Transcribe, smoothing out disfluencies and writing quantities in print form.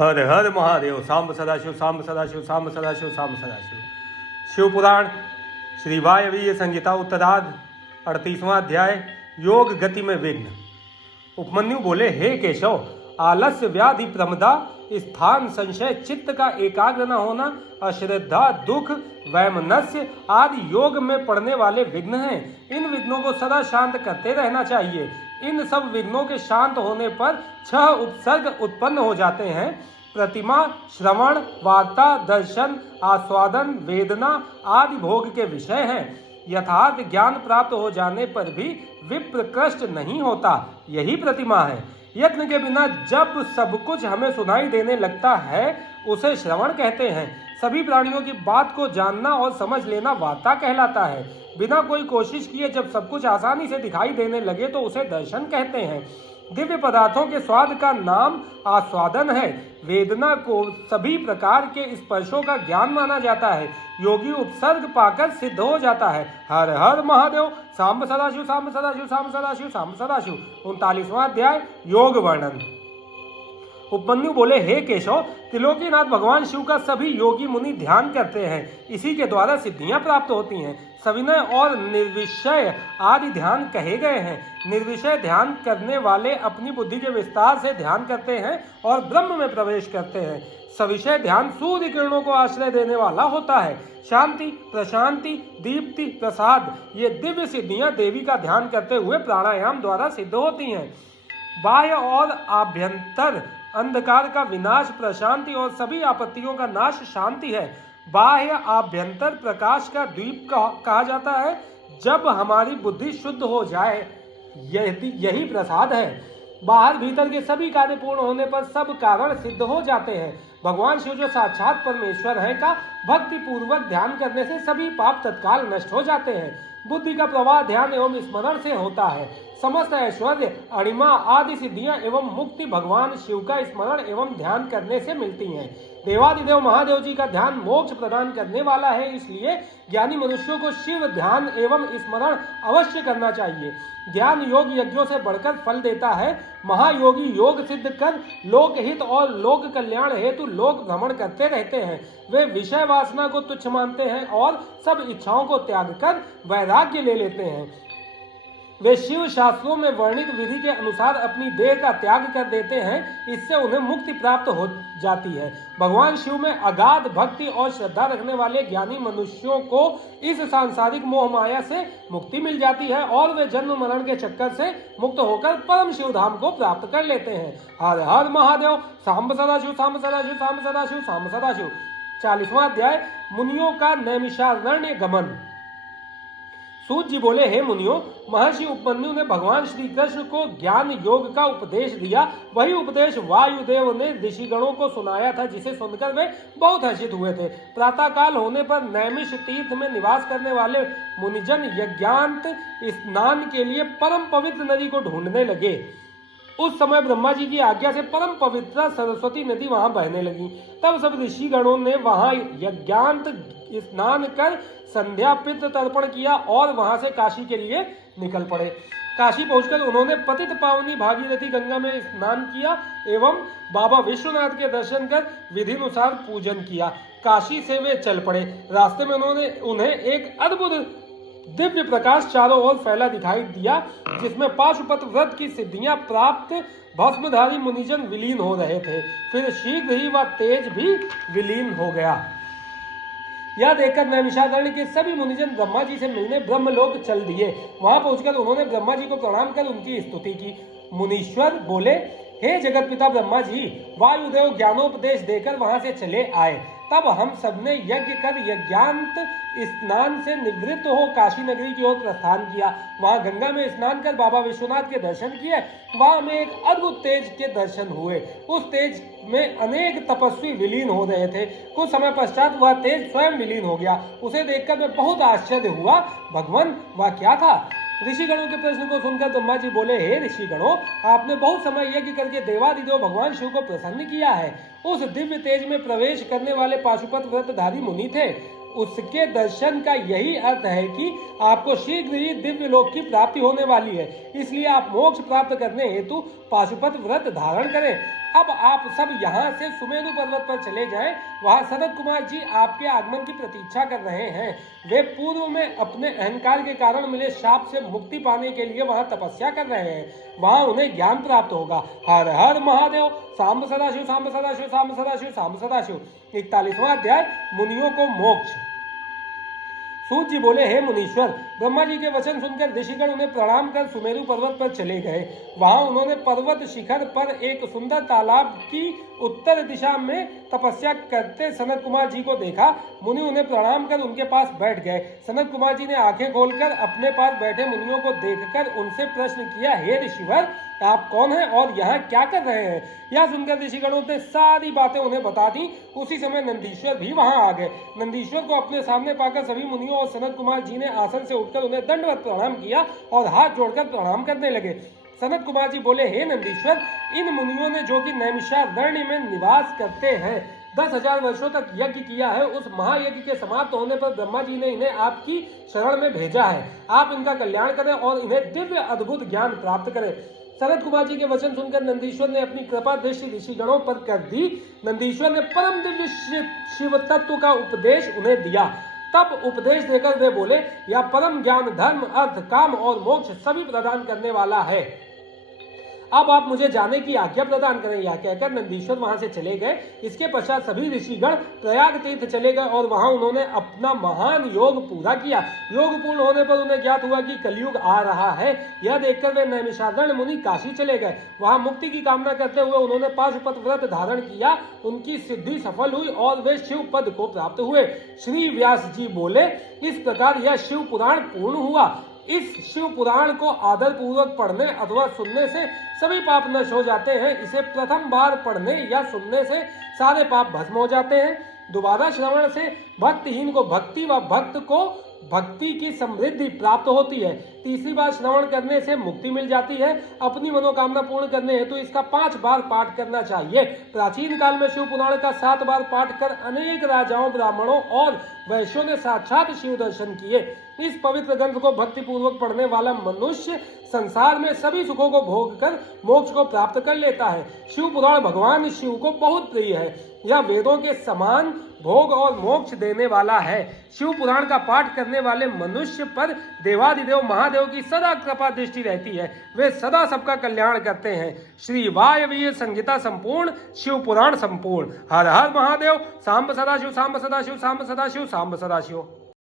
हर हर महादेव। सांब सदाशिव, सांब सदाशिव, सांब सदाशिव, सांब सदाशिव। शिव पुराण श्री वायवीय संहिता उत्तरार्ध 38वां अध्याय योग गति में विघ्न। उपमन्यु बोले, हे केशव, आलस्य, व्याधि, प्रमदा, स्थान, संशय, चित्त का एकाग्र न होना, अश्रद्धा, दुख, वैमनस्य आदि योग में पड़ने वाले विघ्न हैं। इन विघ्नों को सदा शांत करते रहना चाहिए। इन सब विघ्नों के शांत होने पर 6 उपसर्ग उत्पन्न हो जाते हैं। प्रतिमा, श्रवण, वार्ता, दर्शन, आस्वादन, वेदना आदि भोग के विषय हैं। यथार्थ ज्ञान प्राप्त हो जाने पर भी विप्र कष्ट नहीं होता, यही प्रतिमा है। यत्न के बिना जब सब कुछ हमें सुनाई देने लगता है उसे श्रवण कहते हैं। सभी प्राणियों की बात को जानना और समझ लेना वार्ता कहलाता है। बिना कोई कोशिश किए जब सब कुछ आसानी से दिखाई देने लगे तो उसे दर्शन कहते हैं। दिव्य पदार्थों के स्वाद का नाम आस्वादन है। वेदना को सभी प्रकार के स्पर्शों का ज्ञान माना जाता है। योगी उपसर्ग पाकर सिद्ध हो जाता है। हर हर महादेव। सांब सदाशिव, सांब सदाशिव, सांब सदाशिव, सांब सदाशिव। 39वां अध्याय योग वर्णन। उपमन्यु बोले, हे केशव, त्रिलोकीनाथ भगवान शिव का सभी योगी मुनि ध्यान करते हैं। इसी के द्वारा सिद्धियां प्राप्त होती हैं। सविनय और निर्विषय आदि ध्यान कहे गए हैं। निर्विषय ध्यान करने वाले अपनी बुद्धि के विस्तार से ध्यान करते हैं और ब्रह्म में प्रवेश करते हैं। सविषय ध्यान सूर्य किरणों को आश्रय देने वाला होता है। शांति, प्रशांति, दीप्ति, प्रसाद ये दिव्य सिद्धियां देवी का ध्यान करते हुए प्राणायाम द्वारा सिद्ध होती हैं। बाह्य और आभ्यंतर अंधकार का विनाश प्रशांति और सभी आपत्तियों का नाश शांति है। बाह्य आभ्यंतर प्रकाश का द्वीप कहा जाता है। जब हमारी बुद्धि शुद्ध हो जाए यही प्रसाद है। बाहर भीतर के सभी कार्य पूर्ण होने पर सब कारण सिद्ध हो जाते हैं। भगवान शिव जो साक्षात परमेश्वर है का भक्ति पूर्वक ध्यान करने से सभी पाप तत्काल नष्ट हो जाते हैं। बुद्धि का प्रवाह ध्यान एवं स्मरण से होता है। समस्त ऐश्वर्य, अणिमा आदि सिद्धियां एवं मुक्ति भगवान शिव का स्मरण एवं ध्यान करने से मिलती हैं। देवादिदेव महादेव जी का ध्यान मोक्ष प्रदान करने वाला है, इसलिए ज्ञानी मनुष्यों को शिव ध्यान एवं स्मरण अवश्य करना चाहिए। ध्यान योग यज्ञों से बढ़कर फल देता है। महायोगी योग सिद्ध कर लोक हित और लोक कल्याण हेतु लोक भ्रमण करते रहते हैं। वे विषय वासना को तुच्छ मानते हैं और सब इच्छाओं को त्याग कर वैराग्य ले लेते हैं। वे शिव शास्त्रों में वर्णित विधि के अनुसार अपनी देह का त्याग कर देते हैं। इससे उन्हें मुक्ति प्राप्त हो जाती है। भगवान शिव में अगाध भक्ति और श्रद्धा रखने वाले ज्ञानी मनुष्यों को इस सांसारिक मोह माया से मुक्ति मिल जाती है और वे जन्म मरण के चक्कर से मुक्त होकर परम शिव धाम को प्राप्त कर लेते हैं। हर हर महादेव। सांब सदाशिव, सांब सदाशिव, सांब सदाशिव, सांब सदाशिव। 40वां अध्याय मुनियों का नैमिषारण्य गमन। सूत जी बोले, हे मुनियों, महर्षि उपमन्यु ने भगवान श्री कृष्ण को ज्ञान योग का उपदेश दिया। वही उपदेश वायुदेव ने ऋषिगणों को सुनाया था, जिसे सुनकर वे बहुत हर्षित हुए थे। प्रातः काल होने पर नैमिष तीर्थ में निवास करने वाले मुनिजन यज्ञांत स्नान के लिए परम पवित्र नदी को ढूंढने लगे। उस समय ब्रह्मा जी की आज्ञा से परम पवित्र सरस्वती नदी वहां बहने लगी। तब सब ऋषिगणों ने वहां यज्ञांत स्नान कर संध्या पितृ तर्पण किया और वहां से काशी के लिए निकल पड़े। काशी पहुंचकर उन्होंने पतित पावनी भागीरथी गंगा में स्नान किया एवं बाबा विश्वनाथ के दर्शन कर विधिनुसार पूजन किया। काशी से वे चल पड़े। रास्ते में उन्हें एक अद्भुत दिव्य प्रकाश चारों ओर फैला दिखाई दिया, जिसमें पाशुपत व्रत की सिद्धियां प्राप्त भस्मधारी मुनिजन विलीन हो रहे थे। फिर शीघ्र ही वह तेज भी विलीन हो गया। यह देखकर नैमिषारण्य के सभी मुनिजन ब्रह्मा जी से मिलने ब्रह्मलोक चल दिए। वहां पहुंचकर उन्होंने ब्रह्मा जी को प्रणाम कर उनकी स्तुति की। मुनीश्वर बोले, हे जगत पिता ब्रह्मा जी, वायुदेव ज्ञानोपदेश देकर वहां से चले आए। तब हम सबने यज्ञ कर यज्ञांत स्नान से निवृत्त हो काशी नगरी की ओर प्रस्थान किया। वहां गंगा में स्नान कर बाबा विश्वनाथ के दर्शन किए। वहां हमें एक अद्भुत तेज के दर्शन हुए। उस तेज में अनेक तपस्वी विलीन हो रहे थे। कुछ समय पश्चात वह तेज स्वयं विलीन हो गया। उसे देखकर मैं बहुत आश्चर्य हुआ। भगवान, वह क्या था? ऋषिगणों के प्रश्न को सुनकर ब्रह्मा जी बोले, हे ऋषिगणों, आपने बहुत समय यज्ञ करके देवादिदेव भगवान शिव को प्रसन्न किया है। उस दिव्य तेज में प्रवेश करने वाले पाशुपत व्रतधारी मुनि थे। उसके दर्शन का यही अर्थ है कि आपको शीघ्र ही दिव्य लोक की प्राप्ति होने वाली है। इसलिए आप मोक्ष प्राप्त करने हेतु पाशुपत व्रत धारण करें। अब आप सब यहाँ से सुमेरु पर्वत पर चले जाएं। वहां सनत कुमार जी आपके आगमन की प्रतीक्षा कर रहे हैं। वे पूर्व में अपने अहंकार के कारण मिले शाप से मुक्ति पाने के लिए वहां तपस्या कर रहे हैं। वहां उन्हें ज्ञान प्राप्त होगा। हर हर महादेव। सांब सदाशिव, सांब सदाशिव, सांब सदाशिव, सांब सदाशिव। 41वां अध्याय, मुनियों को मोक्ष। सूत जी बोले, हे मुनीश्वर, ब्रह्मा जी के वचन सुनकर ऋषिगण उन्हें प्रणाम कर सुमेरु पर्वत पर चले गए। वहां उन्होंने पर्वत शिखर पर एक सुंदर तालाब की उत्तर दिशा में तपस्या करते सनत कुमार जी को देखा। मुनि उन्हें प्रणाम कर उनके पास बैठ गए। सनत कुमार जी ने आंखें खोलकर अपने पास बैठे मुनियों को देखकर उनसे प्रश्न किया, हे ऋषिवर, आप कौन हैं और यहाँ क्या कर रहे हैं? यह सुनकर ऋषिगणों ने सारी बातें उन्हें बता दी। उसी समय नंदीश्वर भी वहां आ गए। नंदीश्वर को अपने सामने पाकर सभी मुनियों और सनत कुमार जी ने आसन से उठकर उन्हें दंडवत प्रणाम किया और हाथ जोड़कर प्रणाम करने लगे। सनत कुमार जी बोले, हे नंदीश्वर, इन मुनियों ने जो कि नैमिषारण्य में निवास करते हैं 10,000 वर्षों तक यज्ञ किया है, उस महायज्ञ के समाप्त होने पर ब्रह्मा जी ने इन्हें आपकी शरण में भेजा है। आप इनका कल्याण करें और इन्हें दिव्य अद्भुत ज्ञान प्राप्त करें। सनत कुमार जी के वचन सुनकर नंदीश्वर ने अपनी कृपा दृष्टि ऋषिगणों पर कर दी। नंदीश्वर ने परम दिव्य शिव तत्व का उपदेश उन्हें दिया। तब उपदेश देकर वे बोले, यह परम ज्ञान धर्म, अर्थ, काम और मोक्ष सभी प्रदान करने वाला है। अब आप मुझे जाने की आज्ञा प्रदान करें। यह कहकर नंदीश्वर वहां से चले गए। इसके पश्चात सभी ऋषिगण प्रयाग तीर्थ चले गए और वहां उन्होंने अपना महान योग पूरा किया। योग पूर्ण होने पर उन्हें ज्ञात हुआ कि कलयुग आ रहा है। यह देखकर वे नैमिषारण्य मुनि काशी चले गए। वहां मुक्ति की कामना करते हुए उन्होंने पाशुपत व्रत धारण किया। उनकी सिद्धि सफल हुई और वे शिव पद को प्राप्त हुए। श्री व्यास जी बोले, इस प्रकार यह शिव पुराण पूर्ण हुआ। इस शिव पुराण को आदर पूर्वक पढ़ने अथवा सुनने से सभी पाप नष्ट हो जाते हैं। इसे प्रथम बार पढ़ने या सुनने से सारे पाप भस्म हो जाते हैं। दोबारा श्रवण से भक्तिहीन को भक्ति व भक्त को भक्ति की समृद्धि प्राप्त होती है। तीसरी बार श्रवण करने से मुक्ति मिल जाती है। अपनी मनोकामना पूर्ण करने हेतु इसका 5 बार पाठ करना चाहिए। प्राचीन काल में शिव पुराण का 7 बार पाठ कर अनेक राजाओं, ब्राह्मणों और वैश्यों ने साक्षात शिव दर्शन किए। इस पवित्र ग्रंथ को भक्ति पूर्वक पढ़ने वाला मनुष्य संसार में सभी सुखों को भोग कर मोक्ष को प्राप्त कर लेता है। शिव पुराण भगवान शिव को बहुत प्रिय है। यह वेदों के समान भोग और मोक्ष देने वाला है। शिव पुराण का पाठ करने वाले मनुष्य पर देवादिदेव महादेव की सदा कृपा दृष्टि रहती है। वे सदा सबका कल्याण करते हैं। श्री वायवीय संहिता संपूर्ण, शिव पुराण संपूर्ण। हर हर महादेव। सांब सदाशिव, सांब सदाशिव, सांब सदाशिव, सांब सदाशिव।